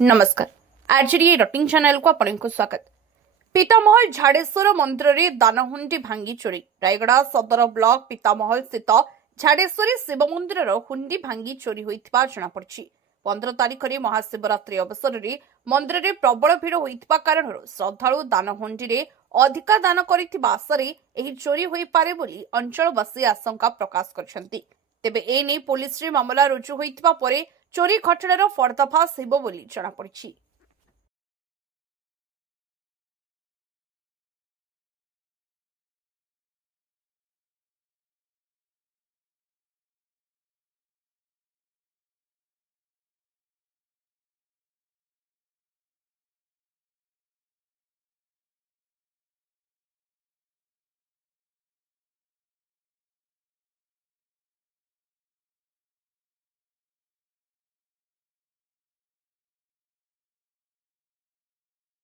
नमस्कार RJD rutting channel को आपको स्वागत। पीतामहल झाड़ेश्वर मंदिर में दानहुंडी भांगी चोरी। रायगड़ा सदर ब्लॉक पीतामहल स्थित झाड़ेश्वरी शिव मंदिर हुंडी भांगी चोरी होता जमापड़ी। 15 तारिख में महाशिवरात्रि अवसर में मंदिर में प्रबल भिड़ होता कारण श्रद्धालु दानहुंडी में अधिका दान करथिबा आशारे एही चोरी होई पारे बोली अंचलवासी आशंका प्रकाश करछन्ती। तेबे एने पुलिस रे मामला रुजु होइतिबा परे चोरी घटनार पर्दाफाश हेबो बोली जणापड़िछि।